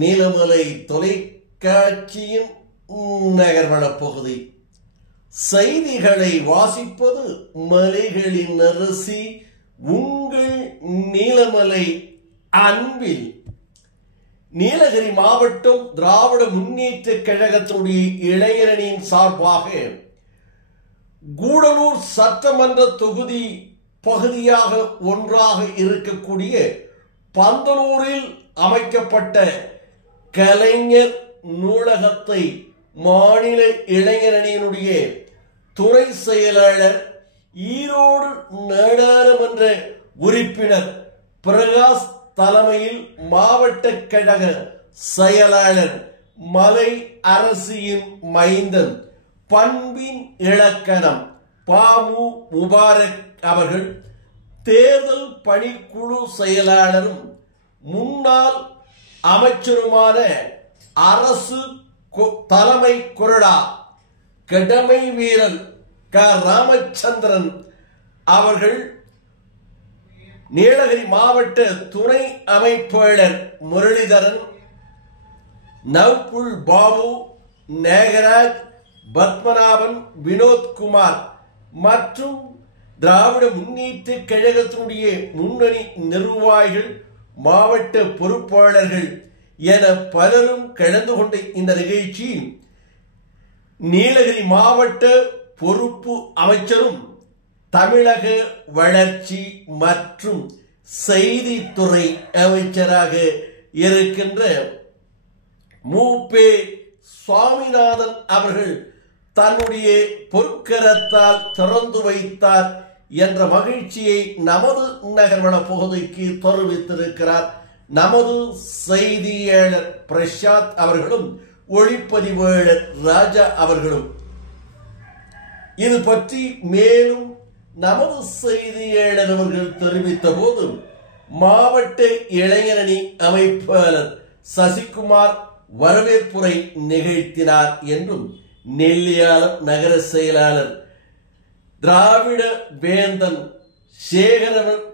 நீலமலை தொலைக்காட்சியின் நகர்வளப் பகுதி. செய்திகளை வாசிப்பது மலைகளின் அரசி உங்கள் நீலமலை அன்பில். நீலகிரி மாவட்டம் திராவிட முன்னேற்ற கழகத்தினுடைய இளைஞரணியின் சார்பாக கூடலூர் சட்டமன்ற தொகுதி பகுதியாக ஒன்றாக இருக்கக்கூடிய பந்தலூரில் அமைக்கப்பட்ட கலைஞர் நூலகத்தை மாநில இளைஞரணியினுடைய துறை செயலாளர் ஈரோடு நாடாளுமன்ற உறுப்பினர் பிரகாஷ் தலைமையில் மாவட்ட கழக செயலாளர் மலை அரசியின் மைந்தன் பண்பின் இலக்கணம் பாமு முபாரக் அவர்கள், தேர்தல் பணிக்குழு செயலாளரும் முன்னாள் அமைச்சருமான அரசு தலைமை கொறடா கடமை வீரர் க ராமச்சந்திரன் அவர்கள், நீலகிரி மாவட்ட துணை அமைப்பாளர் முரளிதரன், நவ்புல் பாபு, நாகராஜ், பத்மநாபன், வினோத்குமார் மற்றும் திராவிட முன்னேற்ற கழகத்தினுடைய முன்னணி நிர்வாகிகள், மாவட்ட பொறுப்பாளர்கள் என பலரும் கலந்து கொண்ட இந்த நிகழ்ச்சி நீலகிரி மாவட்ட பொறுப்பு அமைச்சரும் தமிழக வளர்ச்சி மற்றும் செய்தித்துறை அமைச்சராக இருக்கின்ற மூப்பே சுவாமிநாதன் அவர்கள் தன்னுடைய பொற்கரத்தால் திறந்து வைத்தார் என்ற மகிழ்ச்சியை நமது நகர்வள பகுதிக்கு தெரிவித்திருக்கிறார். நமது செய்தியாளர் பிரசாத் அவர்களும் ஒளிப்பதிவாளர் ராஜா அவர்களும். இது பற்றி மேலும் நமது செய்தியாளர் அவர்கள் தெரிவித்த போது, மாவட்ட இளைஞரணி அமைப்பாளர் சசிகுமார் வரவேற்புரை நிகழ்த்தினார் என்றும், நெல்லியாளர் நகர செயலாளர் திராவிட வேந்தன் சேகரன்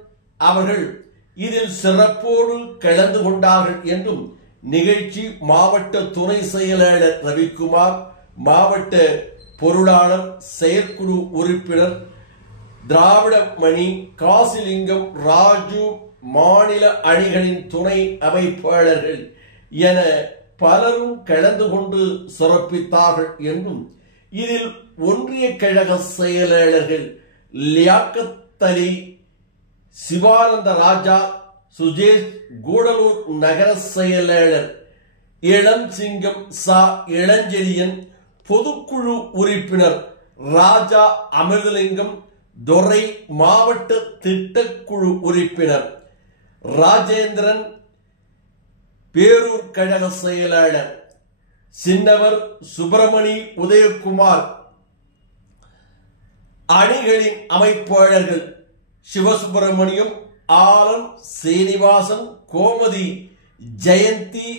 அவர்கள் இதில் சிறப்போடு கலந்து கொண்டார்கள் என்றும், நிகழ்ச்சி மாவட்ட துணை செயலாளர் ரவிக்குமார், மாவட்ட பொருளாளர் செயற்குழு உறுப்பினர் திராவிட மணி, காசிலிங்கம், ராஜு, மாநில அணிகளின் துணை அமைப்பாளர்கள் என பலரும் கலந்து கொண்டு சிறப்பித்தார்கள் என்றும், இதில் ஒன்றிய கழக செயலாளர்கள் லியாக்கத் அலி, சிவானந்த ராஜா, சுஜேஷ், கூடலூர் நகர செயலாளர் இளம் சிங்கம், சா இளஞ்செழியன், பொதுக்குழு உறுப்பினர் ராஜா அமிர்தலிங்கம், துரை, மாவட்ட திட்டக்குழு உறுப்பினர் ராஜேந்திரன், பேரூர் கழக செயலாளர் சின்னவர், சுப்பிரமணி, உதயகுமார், அணிகளின் அமைப்பாளர்கள் சிவசுப்பிரமணியம், ஆலம், சீனிவாசன், கோமதி, ஜெயந்தி,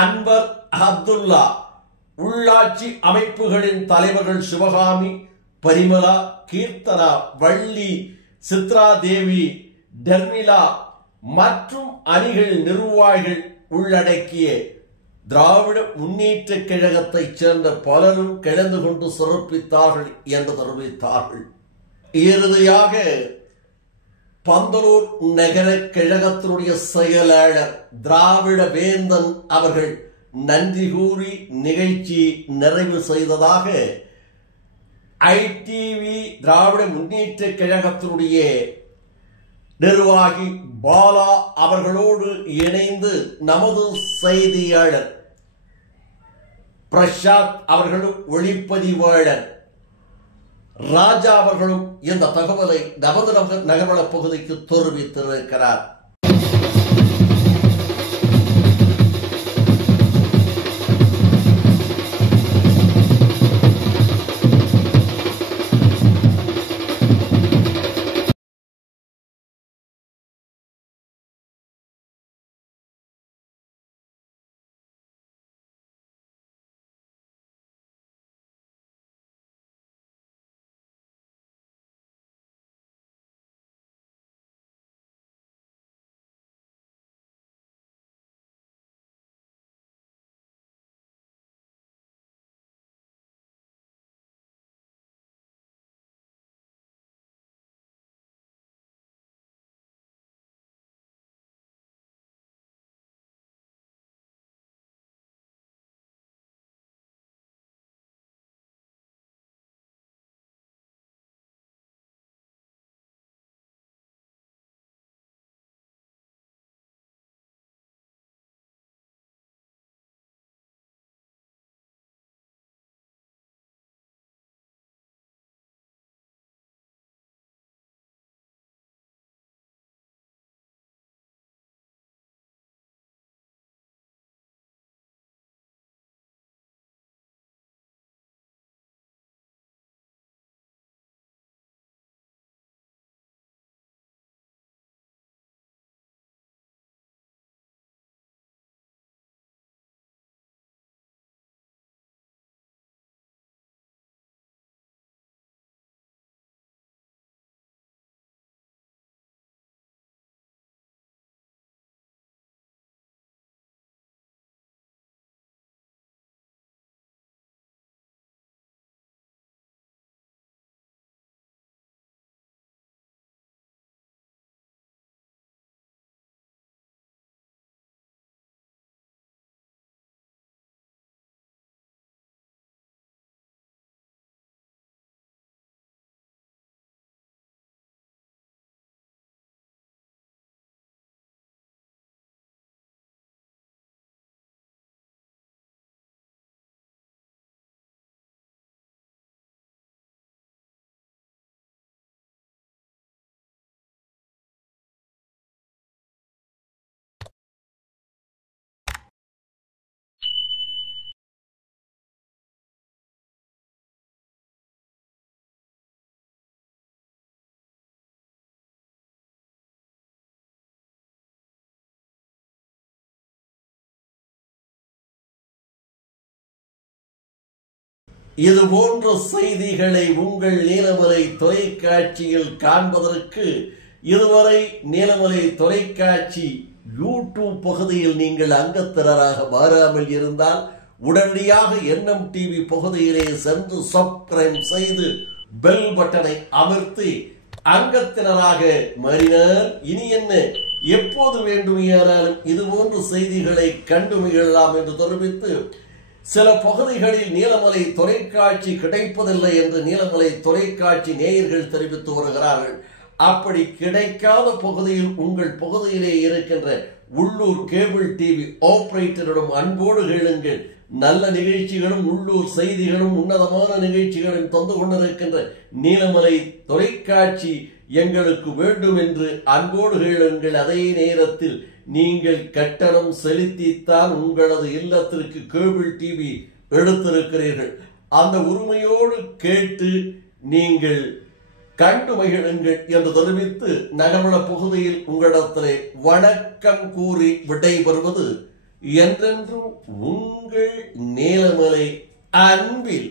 அன்வர், அப்துல்லா, உள்ளாட்சி அமைப்புகளின் தலைவர்கள் சிவகாமி, பரிமலா, கீர்த்தனா, வள்ளி, சித்ரா தேவி, டர்மிளா மற்றும் அணிகள் நிர்வாகிகள் உள்ளடக்கிய திராவிட முன்னேற்ற கழகத்தைச் சேர்ந்த பலரும் கலந்து கொண்டு சிறப்பித்தார்கள் என்று தெரிவித்தார்கள். இறுதியாக பந்தலூர் நகர கழகத்தினுடைய செயலாளர் திராவிட வேந்தன் அவர்கள் நன்றி கூறி நிகழ்ச்சி நிறைவு செய்ததாக ஐடிவி திராவிட முன்னேற்ற கழகத்தினுடைய நிர்வாகி பாலா அவர்களோடு இணைந்து நமது செய்தியாளர் பிரசாத் அவர்களும் ஒளிப்பதிவாளர் ராஜா அவர்களும் இந்த தகவலை நமது நகர்வள பகுதிக்கு தெரிவித்திருக்கிறார். இது போன்ற செய்திகளை உங்கள் நீலமலை தொலைக்காட்சியில் காண்பதற்கு இதுவரை நீலமலை தொலைக்காட்சி யூடியூப் பகுதியில் நீங்கள் அங்கத்தினராக மாறாமல் இருந்தால் உடனடியாக என்எம் டிவி பகுதியிலே சென்று சப்ஸ்கிரைப் செய்து பெல் பட்டனை அமர்த்தி அங்கத்தினராக மாறினால் இனி என்ன எப்போது வேண்டுமானாலும் இதுபோன்ற செய்திகளை கண்டு மகிழலாம் என்று தெரிவித்து, சில பகுதிகளில் நீலமலை தொலைக்காட்சி கிடைப்பதில்லை என்று நீலமலை தொலைக்காட்சி நேயர்கள் தெரிவித்து வருகிறார்கள். அப்படி கிடைக்காத பகுதியில் உங்கள் பகுதியிலே இருக்கின்ற உள்ளூர் கேபிள் டிவி ஆபரேட்டரிடம் அன்போடு கேளுங்கள். நல்ல நிகழ்ச்சிகளும் உள்ளூர் செய்திகளும் உன்னதமான நிகழ்ச்சிகளும் தந்து கொண்டிருக்கின்ற நீலமலை தொலைக்காட்சி எங்களுக்கு வேண்டும் என்று அன்போடு கேளுங்கள். அதே நேரத்தில் நீங்கள் கட்டணம் செலுத்தித்தான் உங்களது இல்லத்திற்கு கேபிள் டிவி எடுத்திருக்கிறீர்கள். அந்த உரிமையோடு கேட்டு நீங்கள் கண்டு மகிழுங்கள் என்று தெரிவித்து நகர்வள பகுதியில் உங்களிடத்திலே வணக்கம் கூறி விடைபெறுவது என்றென்றும் உங்கள் நீலமலை அன்பில்